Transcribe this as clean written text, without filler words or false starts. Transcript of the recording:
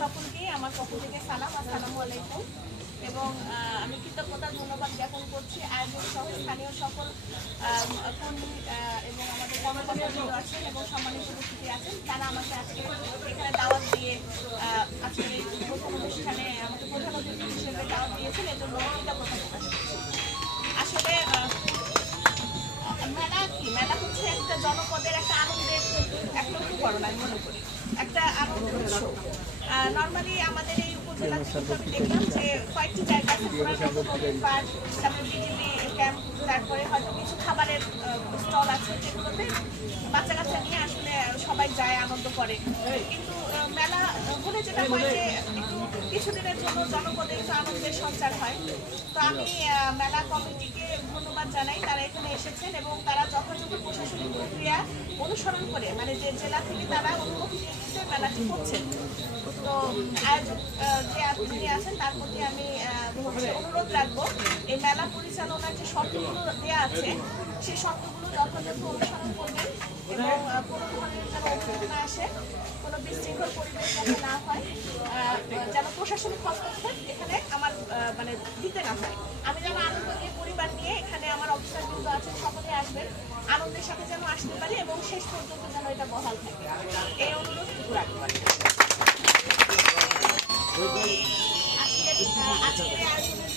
সকলকে আমার পক্ষ থেকে সালাম, আসসালামু আলাইকুম। এবং আমি কৃতজ্ঞতা ধন্যবাদ জ্ঞাপন করছি আয়োজক সহ স্থানীয় সকল কর্মী এবং আমাদের কর্মকর্তাবৃন্দ আছেন এবং সম্মানিত উপস্থিতি আছেন, তারা আমাকে আজকে এখানে দাওয়াত দিয়ে আজকের এই প্রথম অনুষ্ঠানে আমাকে প্রধান অতিথি হিসেবে দাওয়াত দিয়েছেন, এর জন্য কৃতজ্ঞতা প্রকাশ করছি। আসলে মেলা কি, মেলা হচ্ছে একটা জনপদের একটা আনন্দের এক লক্ষ্যকরণ, আমি মনে করি একটা আনন্দের উৎস। নর্মালি আমাদের এই উপজেলা থেকে আমি দেখলাম যে কয়েকটি জায়গা আছে, পার্ক, তারপরে বিজিবি ক্যাম্প, তারপরে হয়তো কিছু খাবারের স্টল আছে যেগুলোতে বাচ্চা কাচ্চা নিয়ে আসলে সবাই যায়, আনন্দ করে। কিন্তু মেলা হলে যেটা হয় যে একটু কিছুদিনের জন্য জনপদে একটু আনন্দের সঞ্চার হয়। তো আমি মেলা কমিটিকে ধন্যবাদ জানাই, তারা এখানে এসেছেন এবং তারা যথাযথ প্রশাসনিক প্রক্রিয়া অনুসরণ করে, মানে যে জেলা থেকে তারা অনুমতি নিয়ে মেলাটি করছেন। তো আয়োজক যে আপনি আছেন তার প্রতি আমি অনুরোধ রাখবো, এই মেলা পরিচালনার যে শর্তগুলো দেওয়া আছে সেই শর্তগুলো যথাযথ অনুসরণ করবেন এবং কোনো ধরনের যেন অভিযোগ না আসে, কোনো বিশৃঙ্খল পরিবেশ যেন না হয়, যেন প্রশাসনিক হস্তক্ষেপ এখানে আমার মানে দিতে না হয়। আমি যেন আনন্দ নিয়ে পরিবার নিয়ে এখানে আমার অফিসারবৃন্দ আছেন সকলে আসবেন, আনন্দের সাথে যেন আসতে পারি এবং শেষ পর্যন্ত যেন এটা বহাল থাকে, এই অনুরোধ রাখবেন। আজকের আয়োজনের